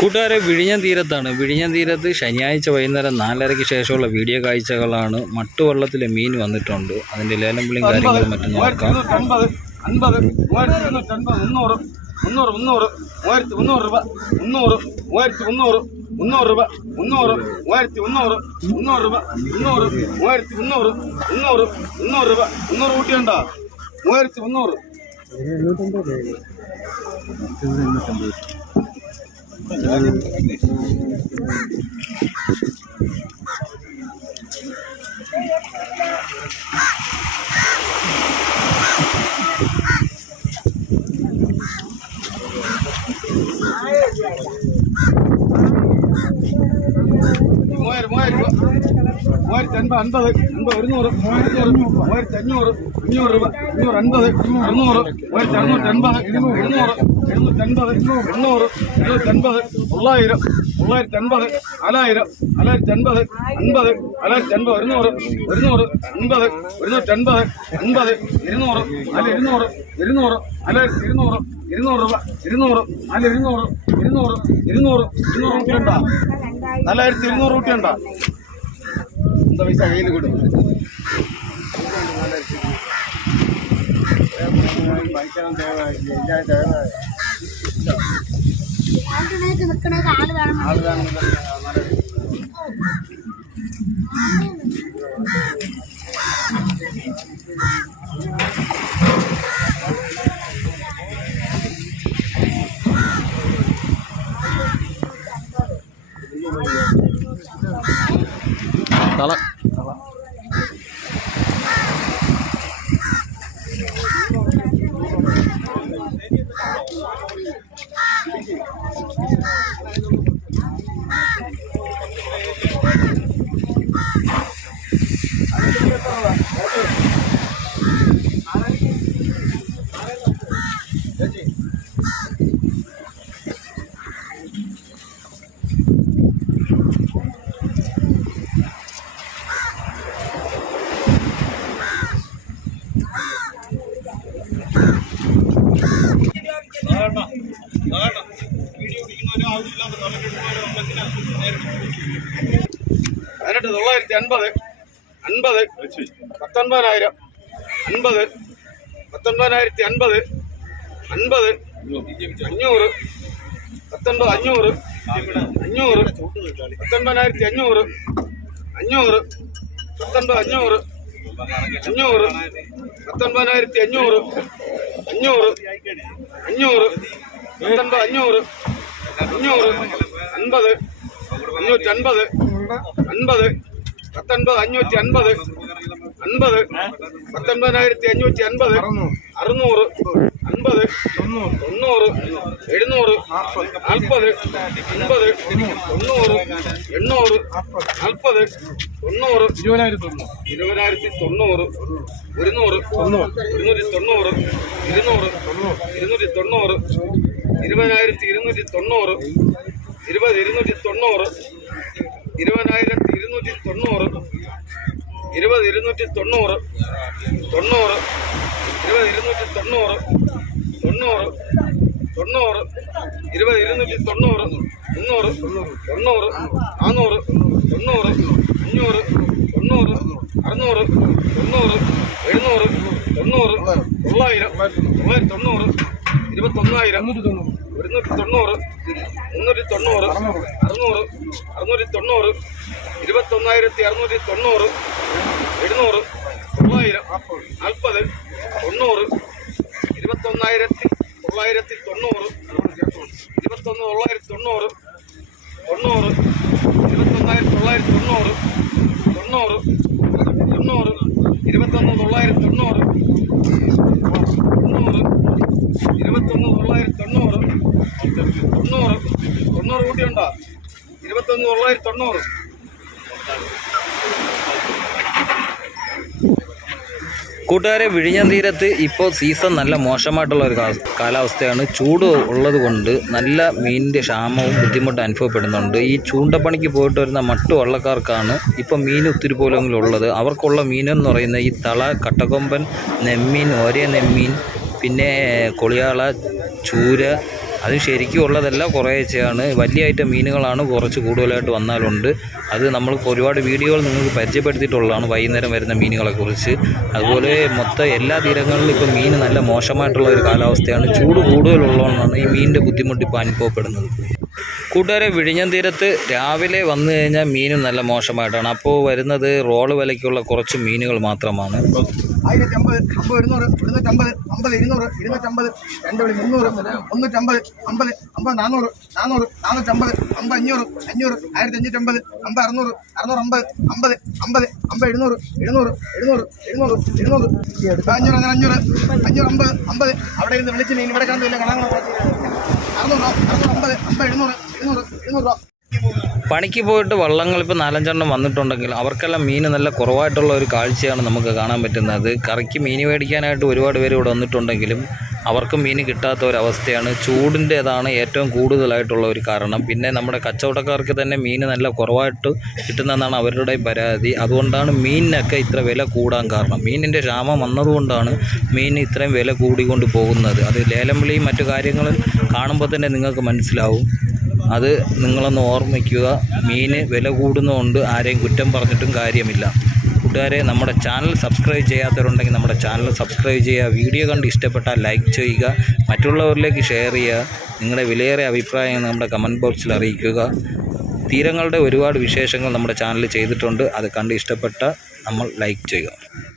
കൂട്ടുകാരെ വിഴിഞ്ഞം തീരത്താണ്. വിഴിഞ്ഞം തീരത്ത് ശനിയാഴ്ച വൈകുന്നേരം നാലരയ്ക്ക് ശേഷമുള്ള വീഡിയോ കാഴ്ചകളാണ് മട്ടുവള്ളത്തിലെ മീൻ വന്നിട്ടുണ്ട്. അതിന്റെ ലേലം വിളിയും കാര്യങ്ങളും മറ്റും നോക്കാം. അൻപത് അൻപത് മൂവായിരത്തി മുന്നൂറ് മുന്നൂറ് മുന്നൂറ് മൂവായിരത്തി മുന്നൂറ് രൂപ മുന്നൂറ് മൂവായിരത്തി മുന്നൂറ് മുന്നൂറ് രൂപ മുന്നൂറ് മൂവായിരത്തി മുന്നൂറ് മുന്നൂറ് രൂപ മുന്നൂറ് മൂവായിരത്തി മുന്നൂറ് മുന്നൂറ് മുന്നൂറ് രൂപ മുന്നൂറ് കൂട്ടിയുണ്ടോ? മൂവായിരത്തി മുന്നൂറ്. Thank you. മൂവായിരത്തി അൻപത് അൻപത് അൻപത് ഒരുന്നൂറ് മൂവായിരത്തി മൂവായിരത്തി അഞ്ഞൂറ് അഞ്ഞൂറ് രൂപ അഞ്ഞൂറ് അൻപത് അറുന്നൂറ് മൂവായിരത്തി അറുന്നൂറ്റി അൻപത് എഴുന്നൂറ് എഴുന്നൂറ്റി അൻപത് എണ്ണൂറ് എഴുന്നൂറ്റി അൻപത് തൊള്ളായിരം തൊള്ളായിരത്തി അൻപത് നാലായിരം നാലായിരത്തി അൻപത് അൻപത് നാലായിരത്തി അൻപത് ഒരുന്നൂറ് ഒരുന്നൂറ് അൻപത് ഒരുന്നൂറ്റി അൻപത് അൻപത് ഇരുന്നൂറ് നാല് ഇരുന്നൂറ് ഇരുന്നൂറ് നാലായിരത്തി ഇരുന്നൂറ് ഇരുന്നൂറ് രൂപ ഇരുന്നൂറ് നാല് ഇരുന്നൂറ് ഇരുന്നൂറ് ഇരുന്നൂറ് ഇരുന്നൂറ് ഇരുന്നൂറ് பத்து பைசா கையில் கொடுங்க. பைசா தேவை என்ஜாய் தேவை ஆள் வேணும் தலை Yeah. തള പതിനെട്ട് തൊള്ളായിരത്തി അൻപത് അൻപത് പത്തൊൻപതിനായിരം അൻപത് പത്തൊൻപതിനായിരത്തി അൻപത് അൻപത് അഞ്ഞൂറ് പത്തൊൻപത് അഞ്ഞൂറ് അഞ്ഞൂറ് പത്തൊൻപതിനായിരത്തി അഞ്ഞൂറ് അഞ്ഞൂറ് പത്തൊൻപത് അഞ്ഞൂറ് അഞ്ഞൂറ് പത്തൊൻപതിനായിരത്തി അഞ്ഞൂറ് അഞ്ഞൂറ് അഞ്ഞൂറ് പത്തൊൻപത് അഞ്ഞൂറ് അഞ്ഞൂറ് അൻപത് അഞ്ഞൂറ്റി അൻപത് അൻപത് പത്തൊൻപത് അഞ്ഞൂറ്റി അൻപത് അൻപത് പത്തൊൻപതിനായിരത്തി അഞ്ഞൂറ്റി അൻപത് അറുന്നൂറ് അൻപത് തൊണ്ണൂറ് എഴുന്നൂറ് നാൽപ്പത് അൻപത് തൊണ്ണൂറ് എണ്ണൂറ് നാൽപ്പത് തൊണ്ണൂറ് ഇരുപതിനായിരത്തി തൊണ്ണൂറ് ഒരുന്നൂറ് ഇരുന്നൂറ്റി തൊണ്ണൂറ് ഇരുന്നൂറ് ഇരുന്നൂറ്റി തൊണ്ണൂറ് ഇരുപതിനായിരത്തി ഇരുന്നൂറ്റി തൊണ്ണൂറ് ഇരുപത് ഇരുന്നൂറ്റി തൊണ്ണൂറ് ഇരുപതിനായിരത്തി ഇരുന്നൂറ്റി തൊണ്ണൂറ് ഇരുപത് ഇരുന്നൂറ്റി തൊണ്ണൂറ് തൊണ്ണൂറ് ഇരുപത് ഇരുന്നൂറ്റി തൊണ്ണൂറ് തൊണ്ണൂറ് തൊണ്ണൂറ് ഇരുപത് ഇരുന്നൂറ്റി തൊണ്ണൂറ് മുന്നൂറ് തൊണ്ണൂറ് നാന്നൂറ് തൊണ്ണൂറ് അഞ്ഞൂറ് തൊണ്ണൂറ് അറുന്നൂറ് തൊണ്ണൂറ് എഴുന്നൂറ് തൊണ്ണൂറ് തൊള്ളായിരം തൊള്ളായിരത്തി തൊണ്ണൂറ് ഇരുപത്തൊന്നായിരം. ഒരുന്നൂറ്റി തൊണ്ണൂറ് മുന്നൂറ്റി തൊണ്ണൂറ് അറുന്നൂറ് അറുന്നൂറ്റി തൊണ്ണൂറ് ഇരുപത്തൊന്നായിരത്തി അറുന്നൂറ്റി തൊണ്ണൂറ് എഴുന്നൂറ് തൊള്ളായിരം നാൽപ്പത് തൊണ്ണൂറ് ഇരുപത്തൊന്നായിരത്തി തൊള്ളായിരത്തി തൊണ്ണൂറ് ഇരുപത്തൊന്ന് തൊള്ളായിരത്തി തൊണ്ണൂറ് തൊണ്ണൂറ് ഇരുപത്തൊന്നായിരത്തി തൊള്ളായിരത്തി തൊണ്ണൂറ് തൊണ്ണൂറ് തൊണ്ണൂറ് ഇരുപത്തൊന്ന് തൊള്ളായിരത്തി തൊണ്ണൂറ് തൊണ്ണൂറ് ഇരുപത്തൊന്ന് തൊള്ളായിരത്തി തൊണ്ണൂറ് തൊണ്ണൂറ് തൊണ്ണൂറ് കൂട്ടിയുണ്ടോ ഇരുപത്തൊന്ന് തൊള്ളായിരത്തി തൊണ്ണൂറ് കൂട്ടുകാരെ വിഴിഞ്ഞം തീരത്ത് ഇപ്പോൾ സീസൺ നല്ല മോശമായിട്ടുള്ള ഒരു കാലാവസ്ഥയാണ്. ചൂട് ഉള്ളത് കൊണ്ട് നല്ല മീനിന്റെ ക്ഷാമവും ബുദ്ധിമുട്ടും അനുഭവപ്പെടുന്നുണ്ട്. ഈ ചൂണ്ടപ്പണിക്ക് പോയിട്ട് വരുന്ന മട്ടു വള്ളക്കാർക്കാണ് ഇപ്പം മീൻ ഒത്തിരി പോലെങ്കിലും ഉള്ളത്. അവർക്കുള്ള മീനെന്ന് പറയുന്ന ഈ തള കട്ടക്കൊമ്പൻ നെമ്മീൻ ഒരേ നെമ്മീൻ പിന്നെ കൊളിയാള ചൂര അത് ശരിക്കും ഉള്ളതല്ല കുറേശ്ശെയാണ് വലിയ ഐറ്റം മീനുകളാണ് കുറച്ച് കൂടുതലായിട്ട് വന്നാലുണ്ട്. അത് നമ്മൾ ഒരുപാട് വീഡിയോകൾ നിങ്ങൾക്ക് പരിചയപ്പെടുത്തിയിട്ടുള്ളതാണ് വൈകുന്നേരം വരുന്ന മീനുകളെക്കുറിച്ച് അതുപോലെ മൊത്തം എല്ലാ തീരങ്ങളിലും ഇപ്പോൾ മീൻ നല്ല മോശമായിട്ടുള്ള ഒരു കാലാവസ്ഥയാണ്. ചൂട് കൂടുതലുള്ളതുകൊണ്ടാണ് ഈ മീനിന്റെ ബുദ്ധിമുട്ട് ഇപ്പോൾ അനുഭവപ്പെടുന്നത്. കൂട്ടുകാരെ വിഴിഞ്ഞം തീരത്ത് രാവിലെ വന്നു കഴിഞ്ഞാൽ മീനും നല്ല മോശമായിട്ടാണ്. അപ്പോൾ വരുന്നത് റോൾ വിലയ്ക്കുള്ള കുറച്ച് മീനുകൾ മാത്രമാണ്. അവിടെ ഇരുന്ന് നീ ഇവിടെ കണ്ടില്ല കാണാൻ പണിക്ക് പോയിട്ട് വള്ളങ്ങൾ ഇപ്പോൾ നാലഞ്ചെണ്ണം വന്നിട്ടുണ്ടെങ്കിൽ അവർക്കെല്ലാം മീൻ നല്ല കുറവായിട്ടുള്ള ഒരു കാഴ്ചയാണ് നമുക്ക് കാണാൻ പറ്റുന്നത്. കറിക്ക് മീൻ മേടിക്കാനായിട്ട് ഒരുപാട് പേര് ഇവിടെ വന്നിട്ടുണ്ടെങ്കിലും അവർക്ക് മീൻ കിട്ടാത്ത ഒരവസ്ഥയാണ്. ചൂടിന്റേതാണ് ഏറ്റവും കൂടുതലായിട്ടുള്ള ഒരു കാരണം. പിന്നെ നമ്മുടെ കച്ചവടക്കാർക്ക് തന്നെ മീൻ നല്ല കുറവായിട്ട് കിട്ടുന്നതെന്നാണ് അവരുടെ പരാതി. അതുകൊണ്ടാണ് മീനിനൊക്കെ ഇത്ര വില കൂടാൻ കാരണം. മീനിന്റെ ക്ഷാമം വന്നതുകൊണ്ടാണ് മീൻ ഇത്രയും വില കൂടിക്കൊണ്ട് പോകുന്നത്. അത് ലേലം വിളിയും മറ്റു കാര്യങ്ങളും കാണുമ്പോൾ തന്നെ നിങ്ങൾക്ക് മനസ്സിലാവും. അത് നിങ്ങളൊന്ന് ഓർമ്മിക്കുക. മീൻ വില കൂടുന്നതുകൊണ്ട് ആരെയും കുറ്റം പറഞ്ഞിട്ടും കാര്യമില്ല. കൂട്ടുകാരെ നമ്മുടെ ചാനൽ സബ്സ്ക്രൈബ് ചെയ്യാത്തവരുണ്ടെങ്കിൽ നമ്മുടെ ചാനൽ സബ്സ്ക്രൈബ് ചെയ്യുക. വീഡിയോ കണ്ട് ഇഷ്ടപ്പെട്ടാൽ ലൈക്ക് ചെയ്യുക. മറ്റുള്ളവരിലേക്ക് ഷെയർ ചെയ്യുക. നിങ്ങളുടെ വിലയേറെ അഭിപ്രായങ്ങൾ നമ്മുടെ കമന്റ് ബോക്സിൽ അറിയിക്കുക. തീരങ്ങളുടെ ഒരുപാട് വിശേഷങ്ങൾ നമ്മുടെ ചാനൽ ചെയ്തിട്ടുണ്ട്. അത് കണ്ട് ഇഷ്ടപ്പെട്ട നമ്മൾ ലൈക്ക് ചെയ്യുക.